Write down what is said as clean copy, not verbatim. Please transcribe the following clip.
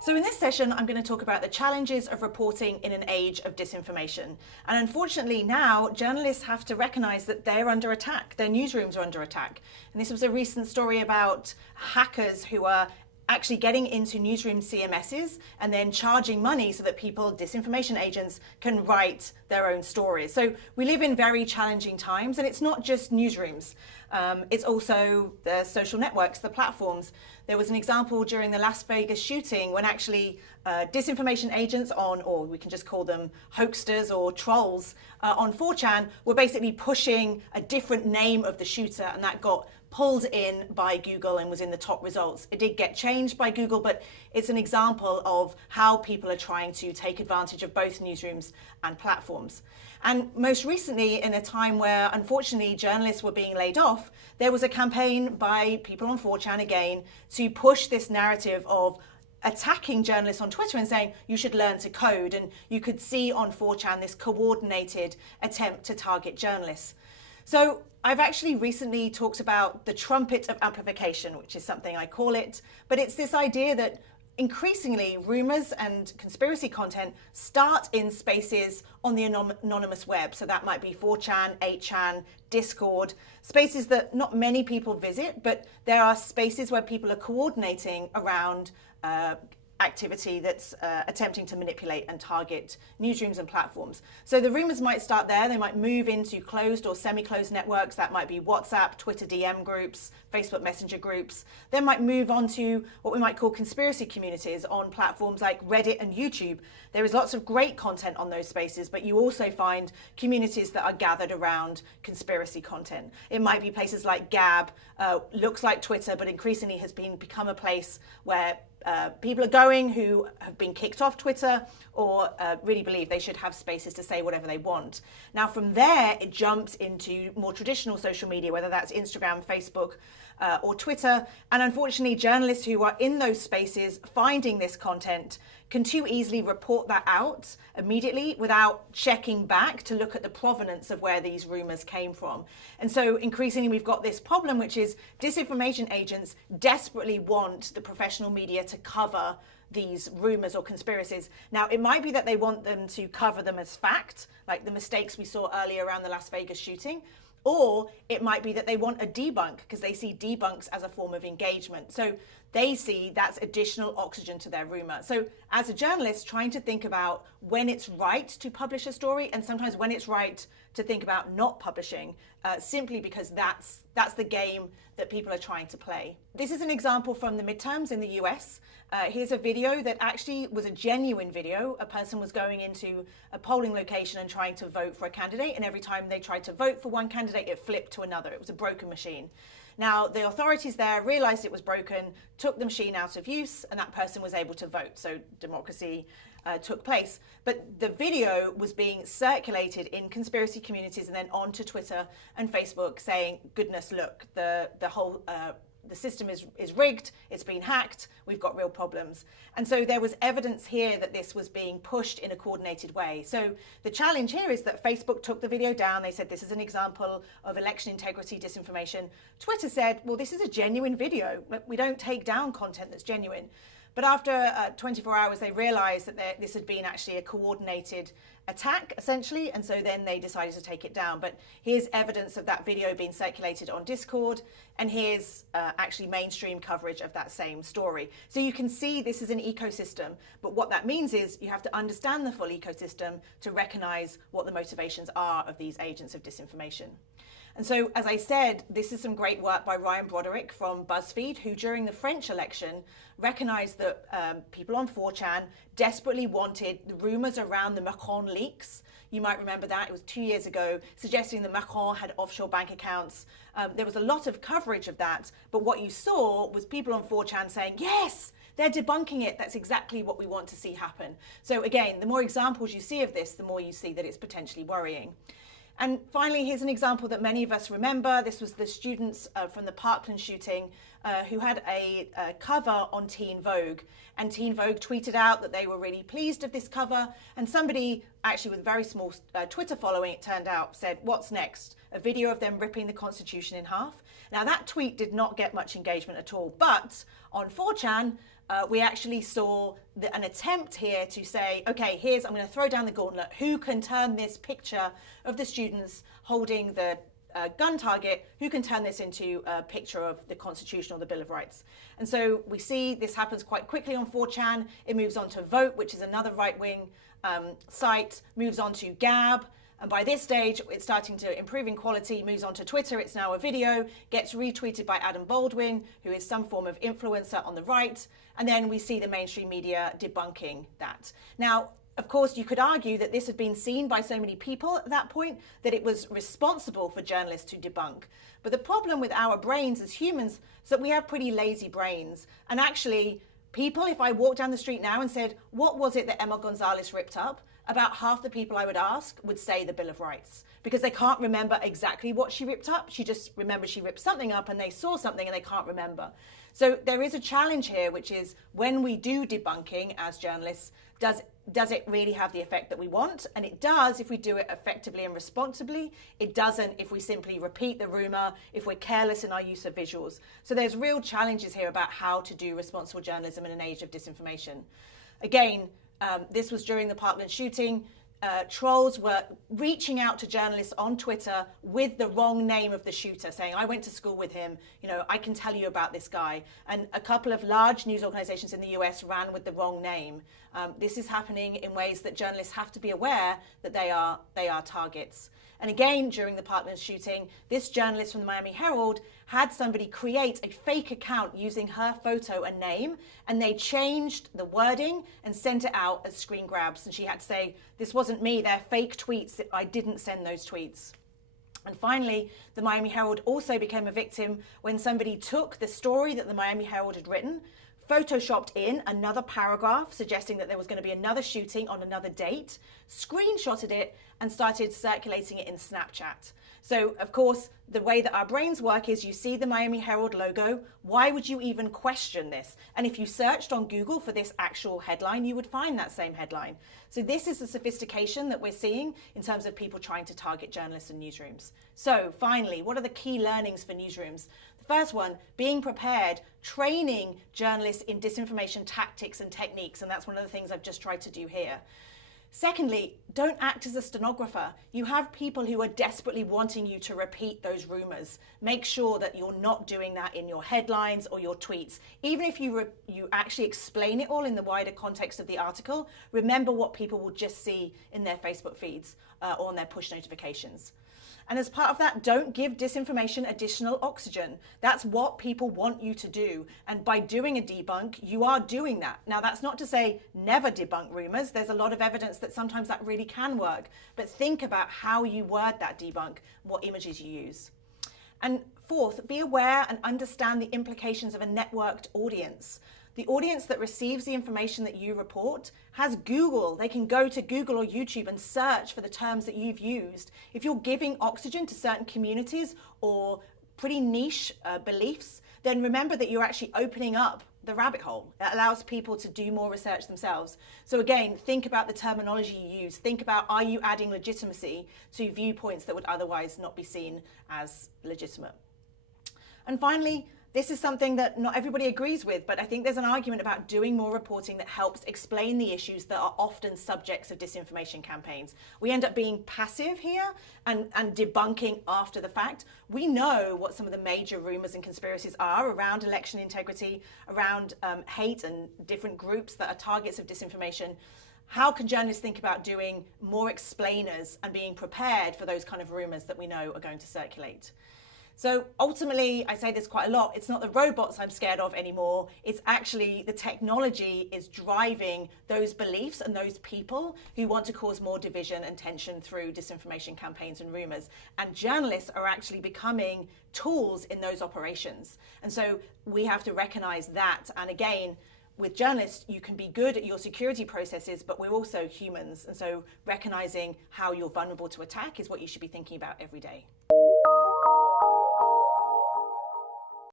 So in this session, I'm going to talk about the challenges of reporting in an age of disinformation. And unfortunately now, journalists have to recognize that they're under attack. Their newsrooms are under attack. And this was a recent story about hackers who are actually getting into newsroom CMSs and then charging money so that people, disinformation agents, can write their own stories. So we live in very challenging times, and it's not just newsrooms. It's also the social networks, the platforms. There was an example during the Las Vegas shooting when actually disinformation agents on, or we can just call them hoaxsters or trolls on 4chan, were basically pushing a different name of the shooter, and that got pulled in by Google and was in the top results. It did get changed by Google, but it's an example of how people are trying to take advantage of both newsrooms and platforms. And most recently, in a time where unfortunately journalists were being laid off, there was a campaign by people on 4chan again to push this narrative of attacking journalists on Twitter and saying you should learn to code. And you could see on 4chan this coordinated attempt to target journalists. So I've actually recently talked about the trumpet of amplification, which is something I call it, but it's this idea that increasingly rumors and conspiracy content start in spaces on the anonymous web. So that might be 4chan, 8chan, Discord, spaces that not many people visit, but there are spaces where people are coordinating around activity that's attempting to manipulate and target newsrooms and platforms. So the rumors might start there. They might move into closed or semi-closed networks. That might be WhatsApp, Twitter DM groups, Facebook Messenger groups. Then might move on to what we might call conspiracy communities on platforms like Reddit and YouTube. There is lots of great content on those spaces, but you also find communities that are gathered around conspiracy content. It might be places like Gab, looks like Twitter, but increasingly has become a place where people are going who have been kicked off Twitter or really believe they should have spaces to say whatever they want. Now from there, it jumps into more traditional social media, whether that's Instagram, Facebook, or Twitter. And unfortunately, journalists who are in those spaces finding this content can too easily report that out immediately without checking back to look at the provenance of where these rumors came from. And so increasingly we've got this problem, which is disinformation agents desperately want the professional media to cover these rumors or conspiracies. Now, it might be that they want them to cover them as fact, like the mistakes we saw earlier around the Las Vegas shooting, or it might be that they want a debunk because they see debunks as a form of engagement. So they see that's additional oxygen to their rumor. So as a journalist, trying to think about when it's right to publish a story and sometimes when it's right to think about not publishing, simply because that's the game that people are trying to play. This is an example from the midterms in the US. Here's a video that actually was a genuine video. A person was going into a polling location and trying to vote for a candidate, and every time they tried to vote for one candidate, it flipped to another. It was a broken machine. Now, the authorities there realized it was broken, took the machine out of use, and that person was able to vote. So democracy took place. But the video was being circulated in conspiracy communities and then onto Twitter and Facebook saying, goodness, look, the whole the system is rigged, it's been hacked, we've got real problems. And so there was evidence here that this was being pushed in a coordinated way. So the challenge here is that Facebook took the video down. They said this is an example of election integrity disinformation. Twitter said, well, this is a genuine video. We don't take down content that's genuine. But after 24 hours, they realized that this had been actually a coordinated attack, essentially, and so then they decided to take it down. But here's evidence of that video being circulated on Discord, and here's actually mainstream coverage of that same story. So you can see this is an ecosystem, but what that means is you have to understand the full ecosystem to recognize what the motivations are of these agents of disinformation. And so, as I said, this is some great work by Ryan Broderick from BuzzFeed, who during the French election recognized that people on 4chan desperately wanted the rumors around the Macron leaks. You might remember that, it was 2 years ago, suggesting that Macron had offshore bank accounts. There was a lot of coverage of that, but what you saw was people on 4chan saying, yes, they're debunking it. That's exactly what we want to see happen. So again, the more examples you see of this, the more you see that it's potentially worrying. And finally, here's an example that many of us remember. This was the students from the Parkland shooting who had a cover on Teen Vogue. And Teen Vogue tweeted out that they were really pleased of this cover. And somebody, actually with very small Twitter following, it turned out, said, "What's next? A video of them ripping the Constitution in half?" Now that tweet did not get much engagement at all. But on 4chan, we actually saw an attempt here to say, okay, I'm going to throw down the gauntlet. Who can turn this picture of the students holding the gun target, who can turn this into a picture of the Constitution or the Bill of Rights? And so we see this happens quite quickly on 4chan. It moves on to Vote, which is another right-wing site, moves on to Gab. And by this stage, it's starting to improve in quality, moves on to Twitter. It's now a video, gets retweeted by Adam Baldwin, who is some form of influencer on the right. And then we see the mainstream media debunking that. Now, of course, you could argue that this had been seen by so many people at that point that it was responsible for journalists to debunk. But the problem with our brains as humans is that we have pretty lazy brains. And actually, people, if I walked down the street now and said, what was it that Emma Gonzalez ripped up? About half the people I would ask would say the Bill of Rights, because they can't remember exactly what she ripped up. She just remembers she ripped something up and they saw something and they can't remember. So there is a challenge here, which is when we do debunking as journalists, does it really have the effect that we want? And it does if we do it effectively and responsibly. It doesn't if we simply repeat the rumor, if we're careless in our use of visuals. So there's real challenges here about how to do responsible journalism in an age of disinformation. Again, this was during the Parkland shooting. Trolls were reaching out to journalists on Twitter with the wrong name of the shooter, saying, I went to school with him, I can tell you about this guy. And a couple of large news organizations in the US ran with the wrong name. This is happening in ways that journalists have to be aware that they are targets. And again, during the Parkland shooting, this journalist from the Miami Herald had somebody create a fake account using her photo and name, and they changed the wording and sent it out as screen grabs. And she had to say, this wasn't me, they're fake tweets, I didn't send those tweets. And finally, the Miami Herald also became a victim when somebody took the story that the Miami Herald had written, photoshopped in another paragraph suggesting that there was going to be another shooting on another date, screenshotted it, and started circulating it in Snapchat. So, of course, the way that our brains work is you see the Miami Herald logo. Why would you even question this? And if you searched on Google for this actual headline, you would find that same headline. So this is the sophistication that we're seeing in terms of people trying to target journalists and newsrooms. So finally, what are the key learnings for newsrooms? The first one, being prepared, training journalists in disinformation tactics and techniques. And that's one of the things I've just tried to do here. Secondly, don't act as a stenographer. You have people who are desperately wanting you to repeat those rumors. Make sure that you're not doing that in your headlines or your tweets. Even if you actually explain it all in the wider context of the article, remember what people will just see in their Facebook feeds or on their push notifications. And as part of that, don't give disinformation additional oxygen. That's what people want you to do. And by doing a debunk, you are doing that. Now, that's not to say never debunk rumors. There's a lot of evidence that sometimes that really can work. But think about how you word that debunk, what images you use. And fourth, be aware and understand the implications of a networked audience. The audience that receives the information that you report has Google. They can go to Google or YouTube and search for the terms that you've used. If you're giving oxygen to certain communities or pretty niche beliefs, then remember that you're actually opening up the rabbit hole. That allows people to do more research themselves. So again, think about the terminology you use. Think about, are you adding legitimacy to viewpoints that would otherwise not be seen as legitimate? And finally, this is something that not everybody agrees with, but I think there's an argument about doing more reporting that helps explain the issues that are often subjects of disinformation campaigns. We end up being passive here and debunking after the fact. We know what some of the major rumors and conspiracies are around election integrity, around hate and different groups that are targets of disinformation. How can journalists think about doing more explainers and being prepared for those kind of rumors that we know are going to circulate? So ultimately, I say this quite a lot, it's not the robots I'm scared of anymore, it's actually the technology is driving those beliefs and those people who want to cause more division and tension through disinformation campaigns and rumors. And journalists are actually becoming tools in those operations. And so we have to recognize that. And again, with journalists, you can be good at your security processes, but we're also humans. And so recognizing how you're vulnerable to attack is what you should be thinking about every day.